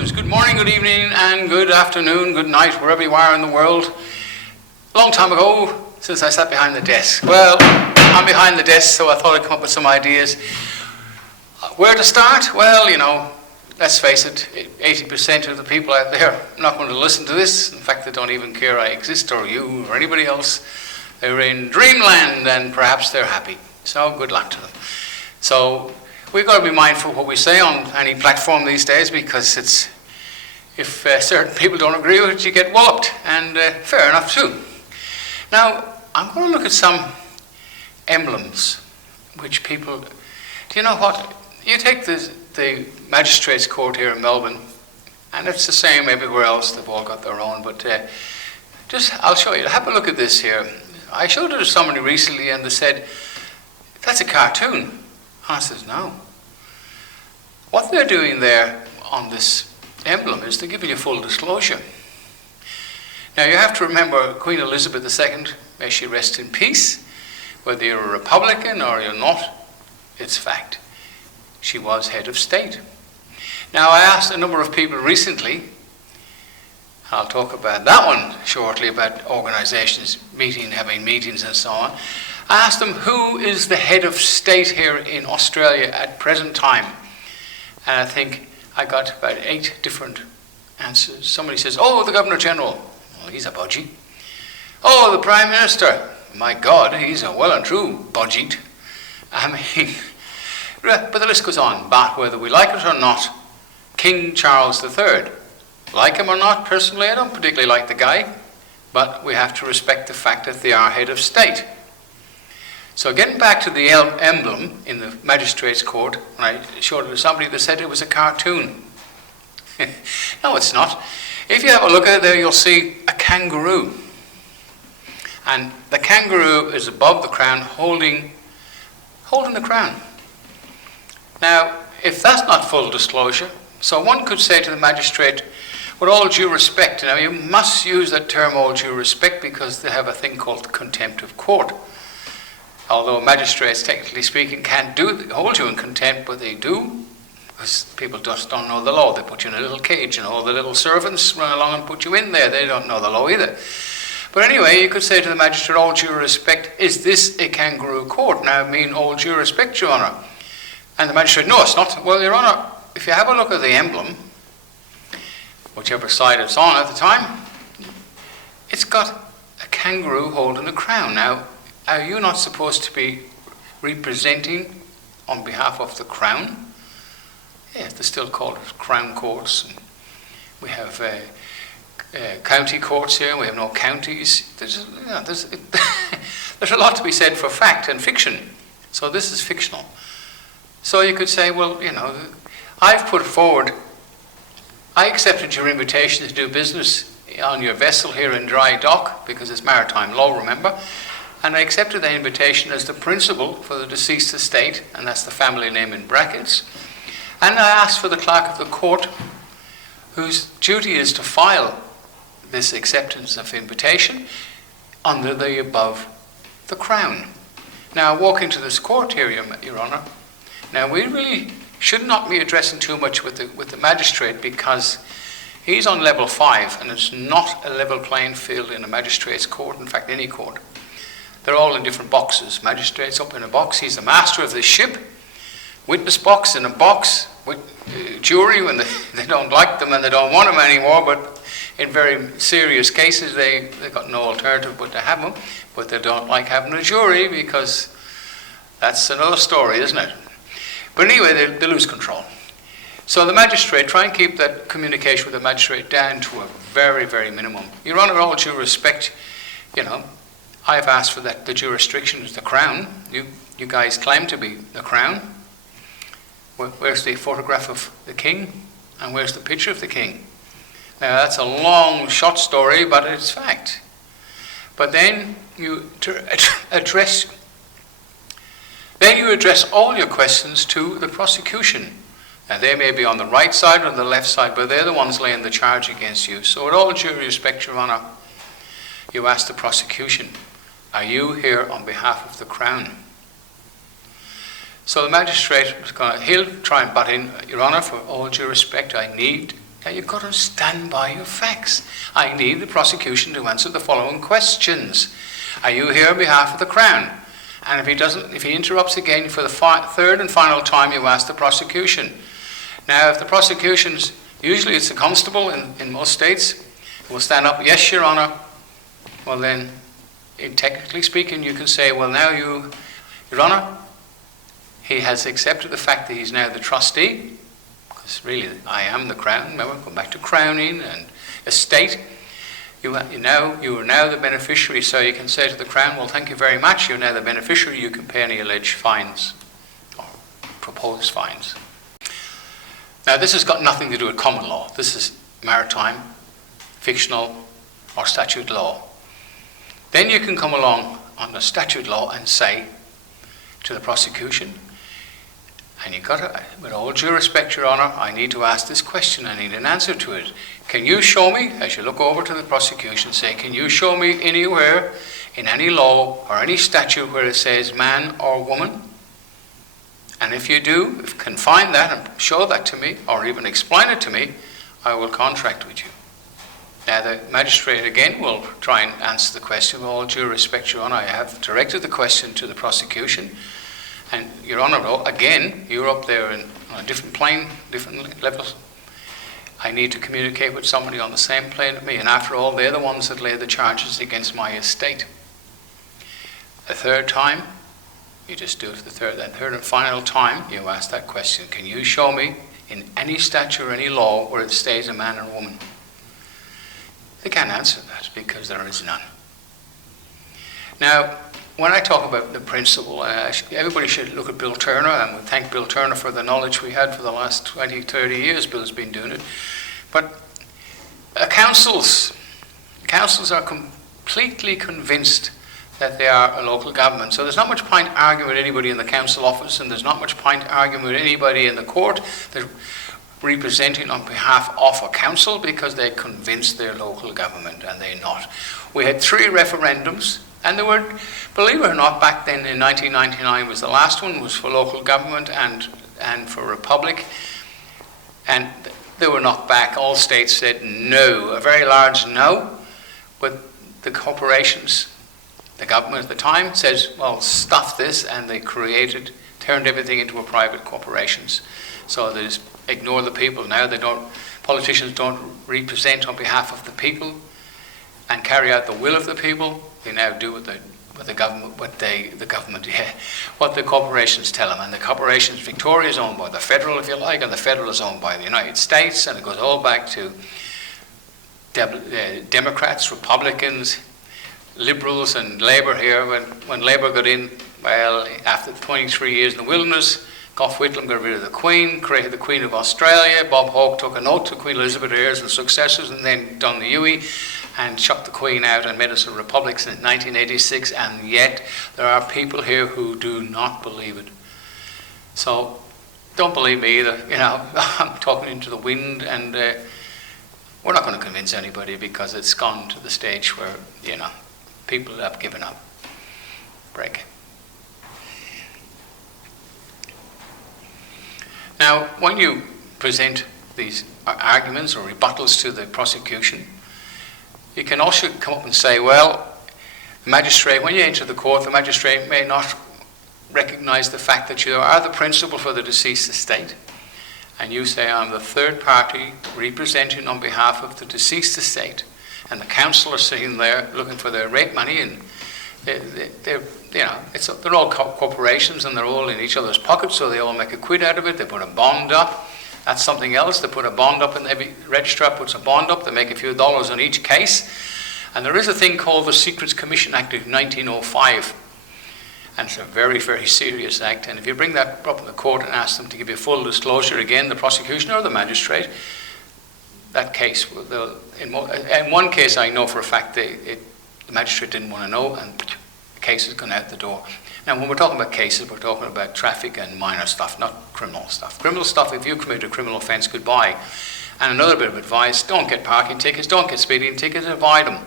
news. Good morning, good evening, and good afternoon, good night, wherever you are in the world. A long time ago, since I sat behind the desk. Well, I'm behind the desk, so I thought I'd come up with some ideas. Where to start? Well, you know, let's face it, 80% of the people out there are not going to listen to this. In fact, they don't even care I exist, or you, or anybody else. They're in dreamland, and perhaps they're happy. So good luck to them. So we've got to be mindful of what we say on any platform these days, because if certain people don't agree with it, you get walloped, and fair enough too. Now, I'm going to look at some emblems, which people, do you know what? You take the magistrate's court here in Melbourne, and it's the same everywhere else. They've all got their own, but I'll show you. Have a look at this here. I showed it to somebody recently, and they said, that's a cartoon. I says, no. What they're doing there on this emblem is they're giving you full disclosure. Now you have to remember Queen Elizabeth II, may she rest in peace, whether you're a Republican or you're not, it's fact. She was head of state. Now I asked a number of people recently, I'll talk about that one shortly, about organisations having meetings and so on. I asked them, who is the head of state here in Australia at present time? And I think I got about 8 different answers. Somebody says, oh, the Governor-General. Well, he's a budgie. Oh, the Prime Minister. My God, he's a well and true budget. I mean, but the list goes on. But whether we like it or not, King Charles III. Like him or not, personally, I don't particularly like the guy, but we have to respect the fact that they are head of state. So getting back to the emblem in the magistrate's court, when I showed it to somebody, they said it was a cartoon. No, it's not. If you have a look at it there, you'll see a kangaroo. And the kangaroo is above the crown, holding the crown. Now, if that's not full disclosure, so one could say to the magistrate, with all due respect, now you must use that term, all due respect, because they have a thing called contempt of court. Although magistrates, technically speaking, can't hold you in contempt, but they do, because people just don't know the law. They put you in a little cage, and all the little servants run along and put you in there. They don't know the law either. But anyway, you could say to the magistrate, all due respect, is this a kangaroo court? Now, I mean, all due respect, Your Honour. And the magistrate, no, it's not. Well, Your Honour, if you have a look at the emblem, whichever side it's on at the time, it's got a kangaroo holding a crown. Now, are you not supposed to be representing on behalf of the Crown? Yes, they're still called Crown courts. And we have county courts here, we have no counties. There's a lot to be said for fact and fiction. So this is fictional. So you could say, well, you know, I've put forward, I accepted your invitation to do business on your vessel here in dry dock, because it's maritime law, remember? And I accepted that invitation as the principal for the deceased estate, and that's the family name in brackets. And I asked for the clerk of the court, whose duty is to file this acceptance of invitation under the above the crown. Now, walking to this court here, Your Honour, now we really should not be addressing too much with the magistrate, because he's on level 5, and it's not a level playing field in a magistrate's court, in fact any court. They're all in different boxes. Magistrate's up in a box, he's the master of the ship. Witness box in a box, with jury when they don't like them and they don't want them anymore, but in very serious cases they've got no alternative but to have them, but they don't like having a jury, because that's another story, isn't it? But anyway, they lose control. So the magistrate, try and keep that communication with the magistrate down to a very, very minimum. Your Honour, all due respect, you know, I've asked for that. The jurisdiction is the Crown. You guys claim to be the Crown. Where's the photograph of the King? And where's the picture of the King? Now that's a long, short story, but it's fact. But then you address all your questions to the prosecution. Now they may be on the right side or the left side, but they're the ones laying the charge against you. So with all due respect, Your Honour, you ask the prosecution, are you here on behalf of the Crown? So the magistrate, he'll try and butt in, Your Honour, for all due respect, I need Now you've got to stand by your facts. I need the prosecution to answer the following questions. Are you here on behalf of the Crown? And if he interrupts again for the third and final time, you ask the prosecution. Now, if the prosecution's, usually it's a constable in most states, who will stand up, yes, Your Honour. Well then, technically speaking, you can say, well now Your Honour, he has accepted the fact that he's now the trustee, because really I am the Crown. Remember, going back to crowning and estate. You are now the beneficiary, so you can say to the Crown, well, thank you very much, you're now the beneficiary, you can pay any alleged fines, or proposed fines. Now, this has got nothing to do with common law. This is maritime, fictional, or statute law. Then you can come along on the statute law and say to the prosecution, and you've got to, with all due respect, Your Honour, I need to ask this question, I need an answer to it. Can you show me, as you look over to the prosecution, say, can you show me anywhere in any law or any statute where it says man or woman? And if you do, if you can find that and show that to me, or even explain it to me, I will contract with you. Now the magistrate again will try and answer the question. With all due respect, Your Honour, I have directed the question to the prosecution. And Your Honour, again, you're up there on a different plane, different levels. I need to communicate with somebody on the same plane as me. And after all, they're the ones that lay the charges against my estate. The third time, you just do it the third and final time, you ask that question. Can you show me in any statute or any law where it states a man or a woman? They can't answer that because there is none. Now, when I talk about the principle, everybody should look at Bill Turner, and we thank Bill Turner for the knowledge we had for the last 20, 30 years. Bill's been doing it. But councils are completely convinced that they are a local government. So there's not much point arguing with anybody in the council office, and there's not much point arguing with anybody in the court that representing on behalf of a council, because they're convinced they're local government, and they're not. We had 3 referendums, and they were, believe it or not, back then in 1999 was the last one, was for local government and for republic, and they were knocked back. All states said no, a very large no, but the corporations, the government at the time says, well, stuff this, and they turned everything into a private corporations. So they just ignore the people. Now politicians don't represent on behalf of the people and carry out the will of the people. They now do what the corporations tell them. And the corporations, Victoria is owned by the federal, if you like, and the federal is owned by the United States, and it goes all back to Democrats, Republicans, Liberals and Labour here. When Labour got in, well, after 23 years in the wilderness, Gough Whitlam got rid of the Queen, created the Queen of Australia. Bob Hawke took an oath to Queen Elizabeth, heirs and successors, and then done the Huey and chucked the Queen out and made us a republic since 1986, and yet there are people here who do not believe it. So don't believe me either. I'm talking into the wind, and we're not going to convince anybody, because it's gone to the stage where, people have given up. Break. Now, when you present these arguments or rebuttals to the prosecution, you can also come up and say, well, the magistrate, when you enter the court, the magistrate may not recognize the fact that you are the principal for the deceased estate, and you say, I'm the third party representing on behalf of the deceased estate, and the council are sitting there looking for their rate money, and they're all corporations, and they're all in each other's pockets, so they all make a quid out of it. They put a bond up. That's something else. They put a bond up, and every registrar puts a bond up. They make a few dollars on each case. And there is a thing called the Secrets Commission Act of 1905. And it's a very, very serious act. And if you bring that up in the court and ask them to give you full disclosure, again, the prosecution or the magistrate, that case, in one case I know for a fact the magistrate didn't want to know, and the case has gone out the door. Now, when we're talking about cases, we're talking about traffic and minor stuff, not criminal stuff. Criminal stuff, if you commit a criminal offence, goodbye. And another bit of advice, don't get parking tickets, don't get speeding tickets, avoid them.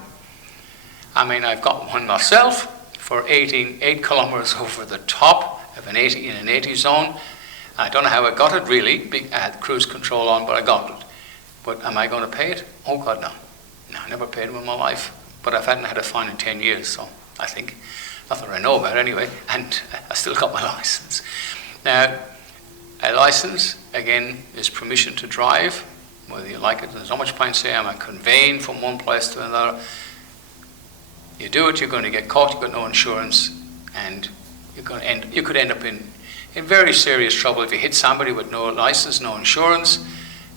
I mean, I've got one myself for 8 kilometres over the top of in an 80 zone. I don't know how I got it, really. I had cruise control on, but I got it. But am I going to pay it? Oh God, no. No, I never paid them in my life. But I hadn't had a fine in 10 years, so I think. Not that I know about anyway, and I still got my license. Now, a license, again, is permission to drive, whether you like it. There's not much point saying I'm conveying from one place to another. You do it, you're going to get caught, you've got no insurance, and you could end up in very serious trouble. If you hit somebody with no license, no insurance,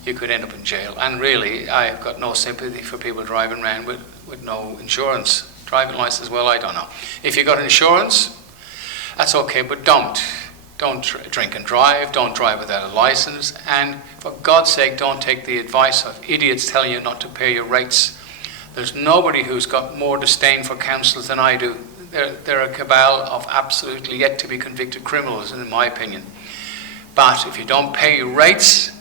you could end up in jail. And really, I've got no sympathy for people driving around with no insurance. Driving license, well, I don't know. If you've got insurance, that's okay, but don't drink and drive, don't drive without a license, and for God's sake, don't take the advice of idiots telling you not to pay your rates. There's nobody who's got more disdain for councils than I do. They're a cabal of absolutely yet to be convicted criminals, in my opinion. But if you don't pay your rates,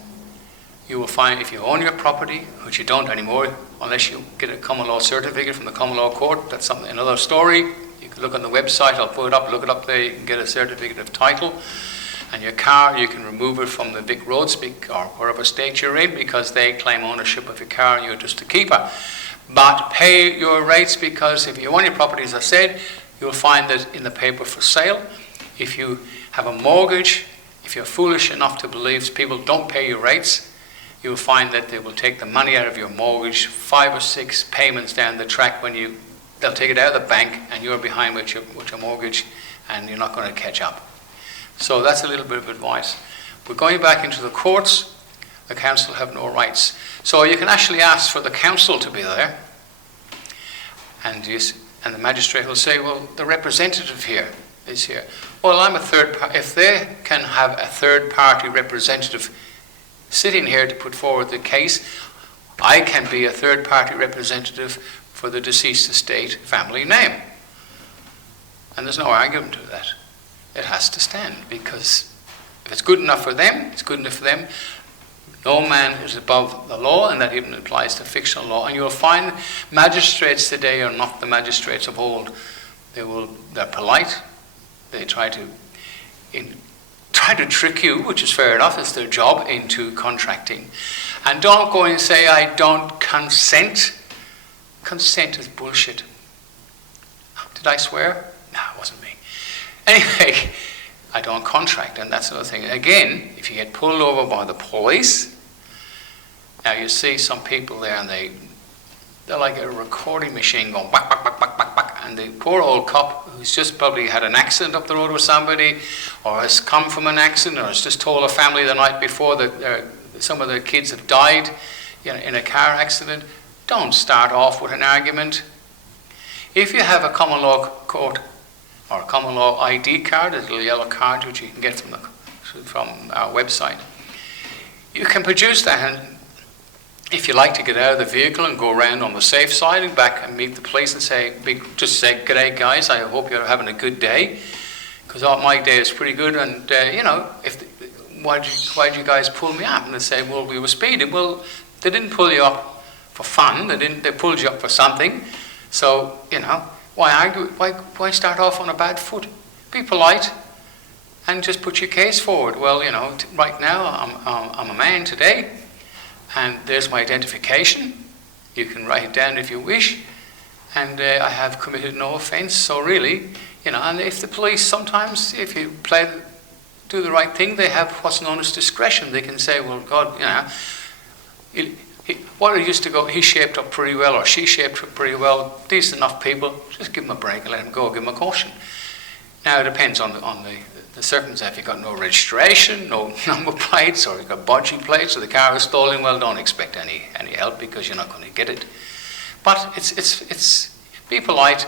you will find if you own your property, which you don't anymore, unless you get a common law certificate from the common law court, that's another story. You can look on the website, I'll put it up, look it up there, you can get a certificate of title. And your car, you can remove it from the Vic Roads or wherever state you're in, because they claim ownership of your car and you're just a keeper. But pay your rates, because if you own your property, as I said, you'll find that in the paper for sale. If you have a mortgage, if you're foolish enough to believe people don't pay your rates, you'll find that they will take the money out of your mortgage 5 or 6 payments down the track they'll take it out of the bank and you're behind with your mortgage and you're not going to catch up. So that's a little bit of advice. But going back into the courts, the council have no rights. So you can actually ask for the council to be there, and the magistrate will say, well, the representative here is here. Well, I'm a third party. If they can have a third party representative sitting here to put forward the case, I can be a third party representative for the deceased estate family name. And there's no argument to that. It has to stand, because if it's good enough for them, it's good enough for them. No man is above the law, and that even applies to fictional law. And you'll find magistrates today are not the magistrates of old. They're polite. They try to trick you, which is fair enough, it's their job, into contracting. And don't go and say, I don't consent. Consent is bullshit. Did I swear? No, it wasn't me. Anyway, I don't contract, and that's another thing. Again, if you get pulled over by the police, now you see some people there, and they're like a recording machine going whack, whack, whack, whack, whack, whack, and the poor old cop who's just probably had an accident up the road with somebody, or has come from an accident, or has just told a family the night before that some of their kids have died in a car accident. Don't start off with an argument. If you have a common law court or a common law ID card, a little yellow card which you can get from our website, you can produce that, and if you like to get out of the vehicle and go around on the safe side and back and meet the police and just say, "G'day guys, I hope you're having a good day, because my day is pretty good, and why'd you guys pull me up?" And they say, "Well, we were speeding." Well, they didn't pull you up for fun. They pulled you up for something. So, why argue? Why start off on a bad foot? Be polite and just put your case forward. Well, right now I'm a man today, and there's my identification. You can write it down if you wish, and I have committed no offence. So really, and if the police sometimes, if you do the right thing, they have what's known as discretion. They can say, well, God, what it used to go, he shaped up pretty well, or she shaped up pretty well, decent enough people, just give him a break and let him go, give him a caution. Now it depends on the circumstance. If you've got no registration, no number plates, or you've got bodgy plates, or the car is stolen, well, don't expect any help, because you're not going to get it. But it's be polite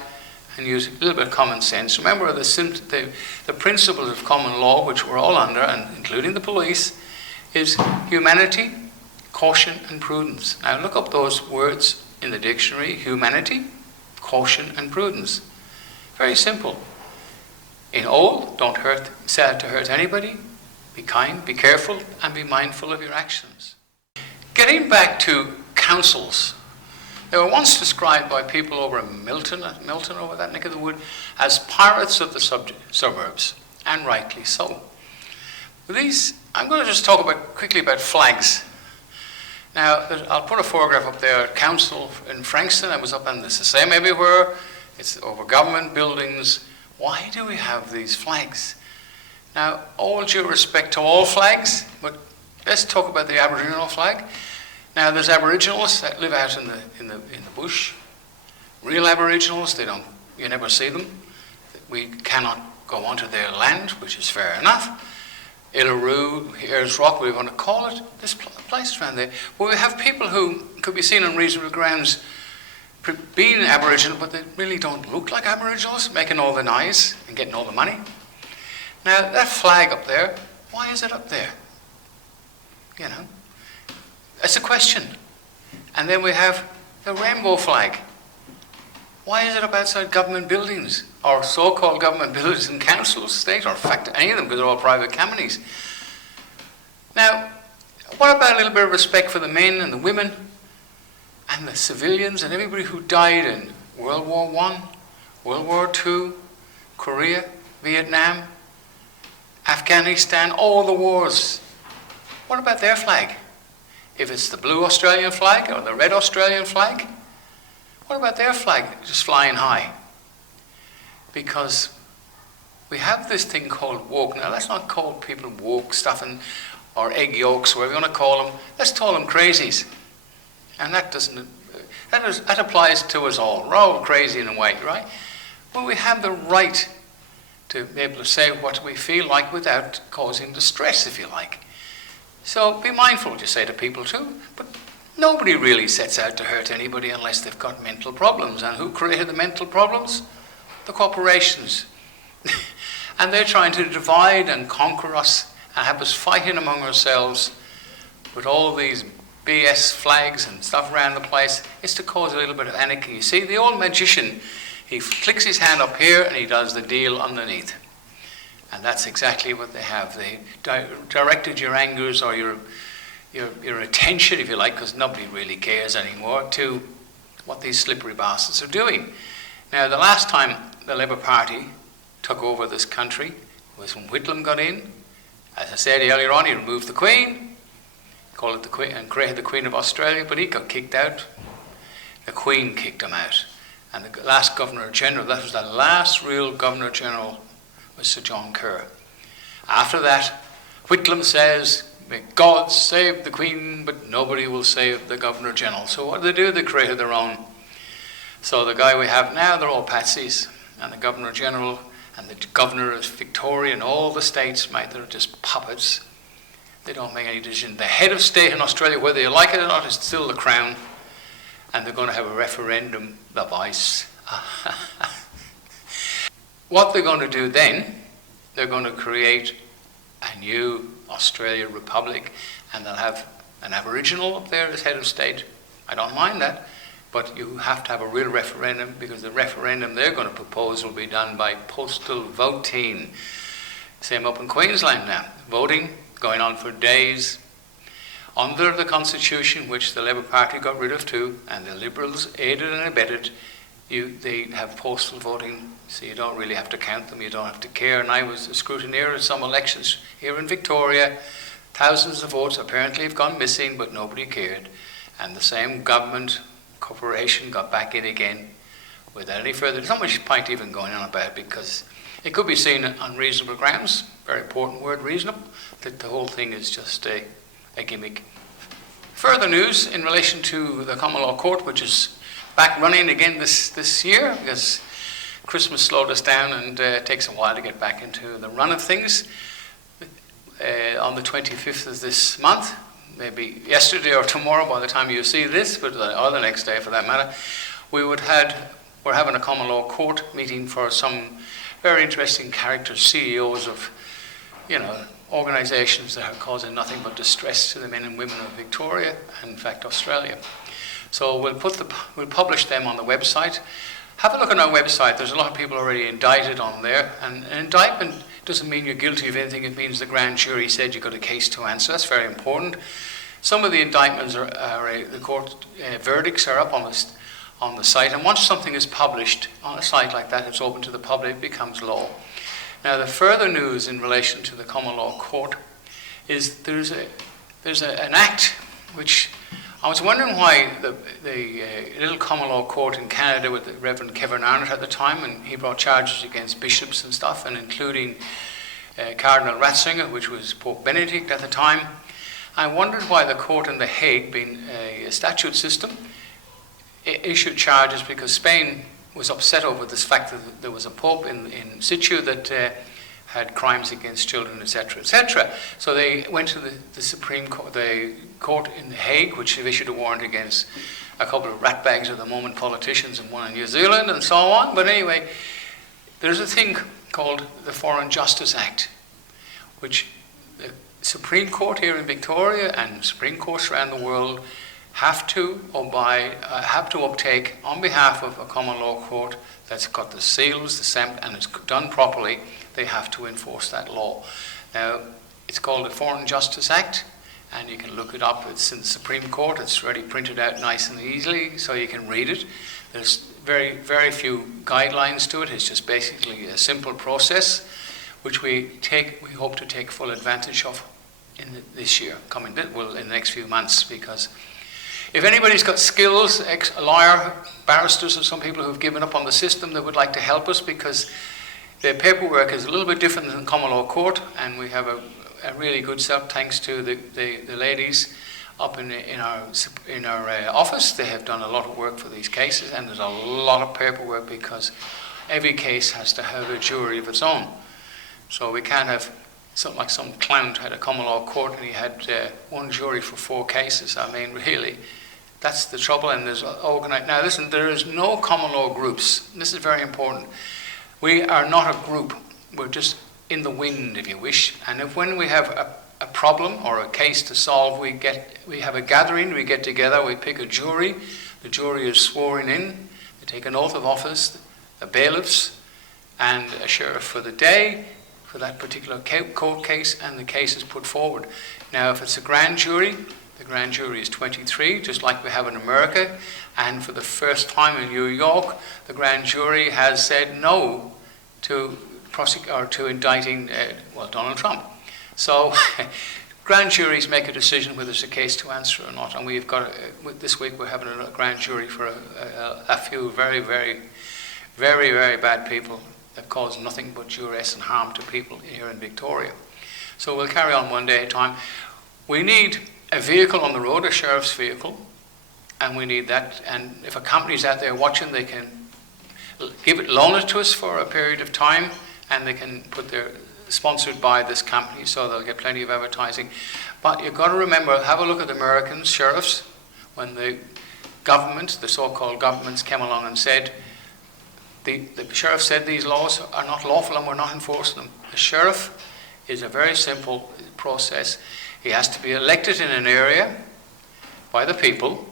and use a little bit of common sense. Remember the principles of common law, which we're all under, and including the police, is humanity, caution, and prudence. Now look up those words in the dictionary: humanity, caution, and prudence. Very simple. In all, don't say it to hurt anybody. Be kind, be careful, and be mindful of your actions. Getting back to councils, they were once described by people over in Milton over that neck of the wood, as pirates of the suburbs, and rightly so. With these, I'm going to just talk quickly about flags. Now, I'll put a photograph up there at Council in Frankston. I was up, and it's the same everywhere. It's over government buildings. Why do we have these flags? Now, all due respect to all flags, but let's talk about the Aboriginal flag. Now, there's Aboriginals that live out in the bush. Real Aboriginals, you never see them. We cannot go onto their land, which is fair enough. Illaroo, Ayers Rock, we want to call it. There's places around there where we have people who could be seen on reasonable grounds being Aboriginal, but they really don't look like Aboriginals, making all the noise and getting all the money. Now, that flag up there, why is it up there? You know, that's a question. And then we have the rainbow flag. Why is it up outside government buildings, or so-called government buildings in councils, state, or in fact any of them, because they're all private companies? Now, what about a little bit of respect for the men and the women and the civilians and everybody who died in World War I, World War II, Korea, Vietnam, Afghanistan, all the wars? What about their flag? If it's the blue Australian flag or the red Australian flag, what about their flag just flying high? Because we have this thing called woke. Now, let's not call people woke stuffing or egg yolks, whatever you want to call them. Let's call them crazies. And that applies to us all. We're all crazy in a way, right? But we have the right to be able to say what we feel like without causing distress, if you like. So be mindful what you say to people too. But nobody really sets out to hurt anybody unless they've got mental problems. And who created the mental problems? The corporations. And they're trying to divide and conquer us and have us fighting among ourselves with all these BS flags and stuff around the place. It's to cause a little bit of anarchy. You see, the old magician, he clicks his hand up here and he does the deal underneath. And that's exactly what they have. They directed your angers or your attention, if you like, because nobody really cares anymore, to what these slippery bastards are doing. Now, the last time the Labour Party took over this country was when Whitlam got in. As I said earlier on, he removed the Queen, called it the Queen, and created the Queen of Australia, but he got kicked out. The Queen kicked him out. And the last Governor-General, that was the last real Governor-General, was Sir John Kerr. After that, Whitlam says, may God save the Queen, but nobody will save the Governor-General. So what do? They created their own. So the guy we have now, they're all patsies. And the Governor-General and the Governor of Victoria and all the states, mate, they're just puppets. They don't make any decision. The head of state in Australia, whether you like it or not, is still the Crown. And they're going to have a referendum, the vice. What they're going to do then, they're going to create a new Australia Republic, and they'll have an Aboriginal up there as head of state. I don't mind that, but you have to have a real referendum, because the referendum they're going to propose will be done by postal voting. Same up in Queensland now. Voting going on for days. Under the Constitution, which the Labour Party got rid of too, and the Liberals aided and abetted, they have postal voting, so you don't really have to count them, you don't have to care. And I was a scrutineer at some elections here in Victoria. Thousands of votes apparently have gone missing, but nobody cared. And the same government corporation got back in again without any further. There's not much point even going on about it, because it could be seen on reasonable grounds, very important word, reasonable, that the whole thing is just a gimmick. Further news in relation to the Common Law Court, which is back running again this year, because Christmas slowed us down and it takes a while to get back into the run of things. On the 25th of this month, maybe yesterday or tomorrow by the time you see this, but or the next day for that matter, we're having a Common Law Court meeting for some very interesting characters, CEOs of, organisations that are causing nothing but distress to the men and women of Victoria and, in fact, Australia. So we'll publish them on the website. Have a look on our website. There's a lot of people already indicted on there. And an indictment doesn't mean you're guilty of anything. It means the grand jury said you've got a case to answer. That's very important. Some of the indictments the court verdicts are up on the site. And once something is published on a site like that, it's open to the public, it becomes law. Now, the further news in relation to the Common Law Court is there's an act which I was wondering why the little common law court in Canada with the Reverend Kevin Arnott at the time, and he brought charges against bishops and stuff, and including Cardinal Ratzinger, which was Pope Benedict at the time. I wondered why the court in The Hague, being a statute system, issued charges because Spain was upset over this fact that there was a pope in situ that had crimes against children, etc., etc. So they went to the Supreme Court, the court in The Hague, which have issued a warrant against a couple of ratbags of the moment politicians and one in New Zealand and so on. But anyway, there's a thing called the Foreign Justice Act, which the Supreme Court here in Victoria and Supreme Courts around the world have to uptake on behalf of a common law court that's got the seals, the stamp, and it's done properly. They have to enforce that law. Now, it's called the Foreign Justice Act, and you can look it up. It's in the Supreme Court. It's already printed out nice and easily, so you can read it. There's very, very few guidelines to it. It's just basically a simple process, which we hope to take full advantage of in this year, in the next few months, because if anybody's got skills, lawyer, barristers, or some people who've given up on the system that would like to help us, because the paperwork is a little bit different than common law court, and we have a really good setup thanks to the ladies up in our office. They have done a lot of work for these cases, and there's a lot of paperwork because every case has to have a jury of its own. So we can't have something like some clown had a common law court and he had one jury for 4 cases. I mean, really, that's the trouble. And there's organized. Now, listen, there is no common law groups. This is very important. We are not a group. We're just in the wind, if you wish. And when we have a problem or a case to solve, we have a gathering. We get together. We pick a jury. The jury is sworn in. They take an oath of office. The bailiffs and a sheriff for the day, for that particular court case, and the case is put forward. Now, if it's a grand jury, the grand jury is 23, just like we have in America, and for the first time in New York, the grand jury has said no to indicting Donald Trump. So, grand juries make a decision whether it's a case to answer or not, and we've got this week we're having a grand jury for a few very, very, very, very bad people that cause nothing but duress and harm to people here in Victoria. So we'll carry on one day at a time. We need a vehicle on the road, a sheriff's vehicle, and we need that. And if a company's out there watching, they can loan it to us for a period of time, and they can put their sponsored by this company, so they'll get plenty of advertising. But you've got to remember, have a look at the American sheriffs when the government, the so-called governments, came along and said, the sheriff said these laws are not lawful and we're not enforcing them. The sheriff is a very simple process. He has to be elected in an area by the people,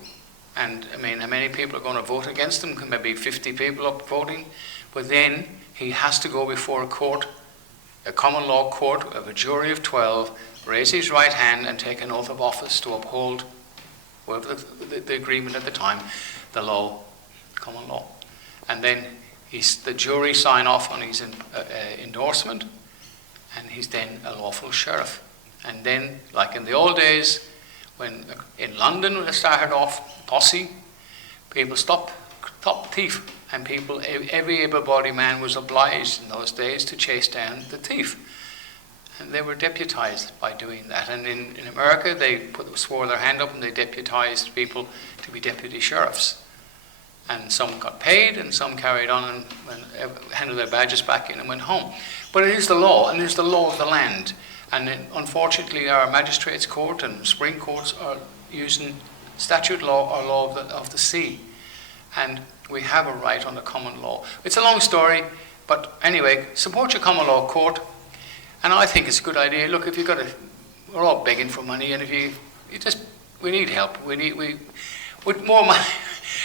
and I mean, how many people are going to vote against him? Maybe 50 people up voting, but then he has to go before a court, a common law court of a jury of 12, raise his right hand and take an oath of office to uphold whatever the agreement at the time, the law, common law. And then the jury sign off on his endorsement, and he's then a lawful sheriff. And then, like in the old days, when in London when it started off, posse, people stop thief, and every able-bodied man was obliged in those days to chase down the thief. And they were deputized by doing that. And in America, they swore their hand up and they deputized people to be deputy sheriffs. And some got paid, and some carried on and handed their badges back in and went home. But it is the law, and it is the law of the land. And unfortunately, our magistrates' court and Supreme Courts are using statute law or law of the sea. And we have a right on the common law. It's a long story, but anyway, support your common law court. And I think it's a good idea. Look, if you've got we're all begging for money, and if we need help. With more money.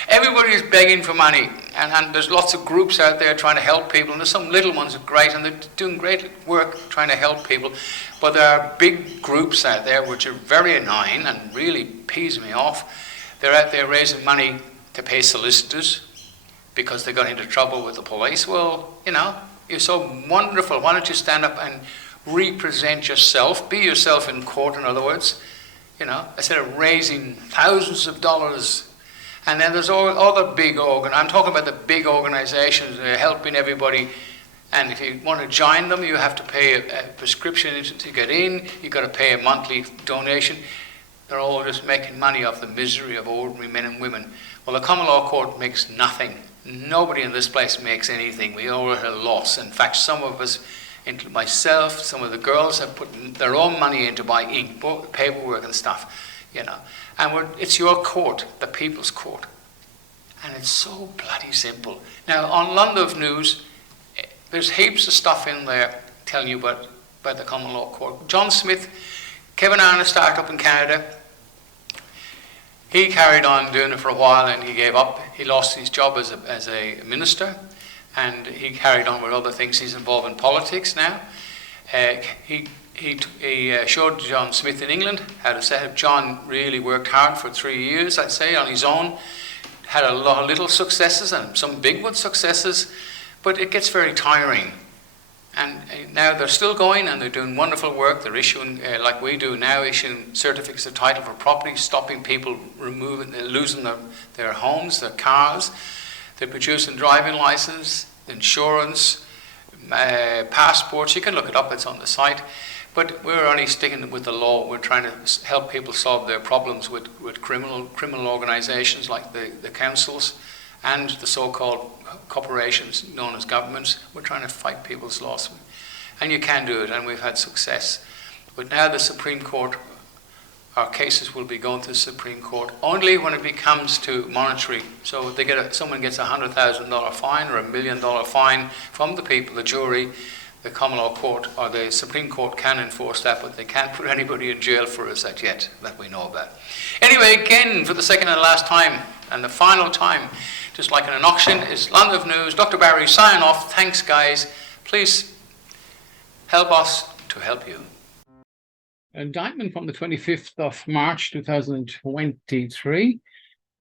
Everybody's begging for money, and there's lots of groups out there trying to help people, and there's some little ones that are great, and they're doing great work trying to help people, but there are big groups out there which are very annoying and really pees me off. They're out there raising money to pay solicitors because they got into trouble with the police. Well, you're so wonderful. Why don't you stand up and represent yourself, be yourself in court, in other words. you know, instead of raising thousands of dollars. And then there's all other big I'm talking about the big organizations that are helping everybody. And if you want to join them, you have to pay a prescription to get in. You've got to pay a monthly donation. They're all just making money off the misery of ordinary men and women. Well, the common law court makes nothing. Nobody in this place makes anything. We all are at a loss. In fact, some of us, including myself, some of the girls have put their own money in to buy ink, paperwork and stuff, you know. And it's your court, the people's court. And it's so bloody simple. Now, on London News, there's heaps of stuff in there telling you about the common law court. John Smith, Kevin Arnold started up in Canada. He carried on doing it for a while and he gave up. He lost his job as a minister and he carried on with other things. He's involved in politics now. He showed John Smith in England how to set up. John really worked hard for 3 years, I'd say, on his own. Had a lot of little successes and some big one successes, but it gets very tiring. And now they're still going and they're doing wonderful work. They're issuing, like we do now, issuing certificates of title for property, stopping people losing their homes, their cars. They're producing driving license, insurance, passports. You can look it up, it's on the site. But we're only sticking with the law. We're trying to help people solve their problems with criminal organizations like the councils and the so-called corporations known as governments. We're trying to fight people's loss. And you can do it, and we've had success. But now the Supreme Court, our cases will be going to the Supreme Court only when it becomes to monetary. So someone gets a $100,000 fine or $1 million fine from the people, the jury, the common law court or the Supreme Court can enforce that, but they can't put anybody in jail for us yet that we know about. Anyway, again, for the second and last time, and the final time, just like in an auction, is London News. Dr. Barry, sign off. Thanks, guys. Please help us to help you. Indictment from the 25th of March 2023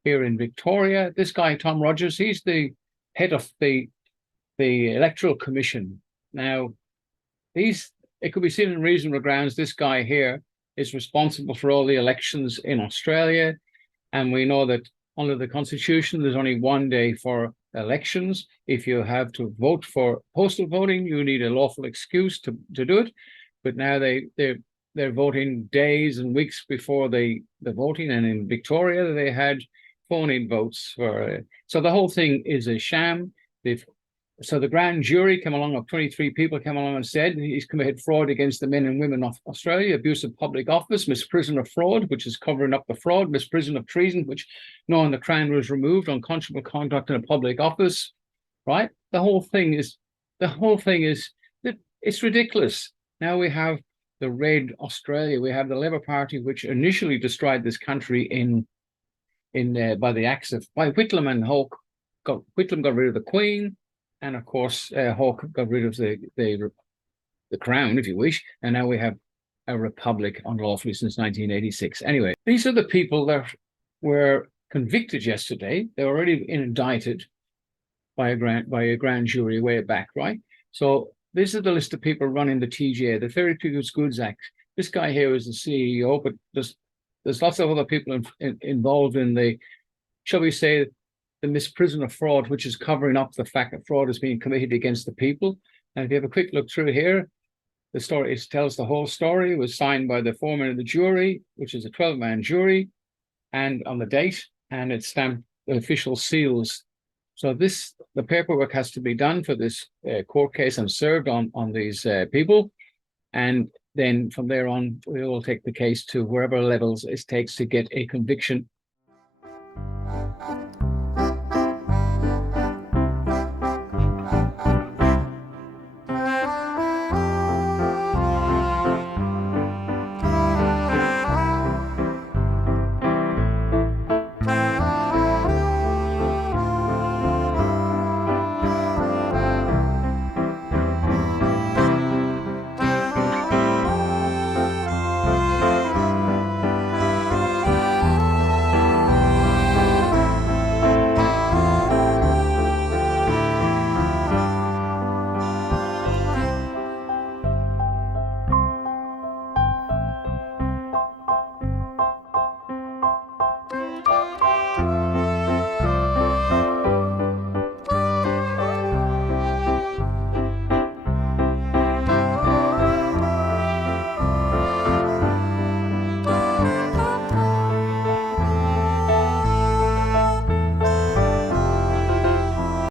here in Victoria. This guy, Tom Rogers, he's the head of the Electoral Commission. Now, it could be seen in reasonable grounds, this guy here is responsible for all the elections in Australia. And we know that under the Constitution, there's only 1 day for elections. If you have to vote for postal voting, you need a lawful excuse to do it. But now they're voting days and weeks before the voting. And in Victoria, they had phone-in votes for. So the whole thing is a sham. So the grand jury came along, of 23 people came along and said he's committed fraud against the men and women of Australia, abuse of public office, misprision of fraud, which is covering up the fraud, misprision of treason, which knowing the crown was removed, unconscionable conduct in a public office, right? The whole thing is that it's ridiculous. Now we have the Red Australia, we have the Labour Party, which initially destroyed this country by the acts of by Whitlam and Hawke. Whitlam got rid of the Queen. And of course, Hawke got rid of the crown, if you wish, and now we have a republic unlawfully since 1986. Anyway, these are the people that were convicted yesterday. They were already indicted by a grand jury way back, right? So this is the list of people running the TGA, the Fair People's Goods Act. This guy here is the CEO, but there's lots of other people involved in the, shall we say, the misprision of fraud, which is covering up the fact that fraud is being committed against the people. And if you have a quick look through here, the story, it tells the whole story. It was signed by the foreman of the jury, which is a 12-man jury, and on the date, and it's stamped the official seals. So the paperwork has to be done for this court case and served on these people. And then from there on, we will take the case to wherever levels it takes to get a conviction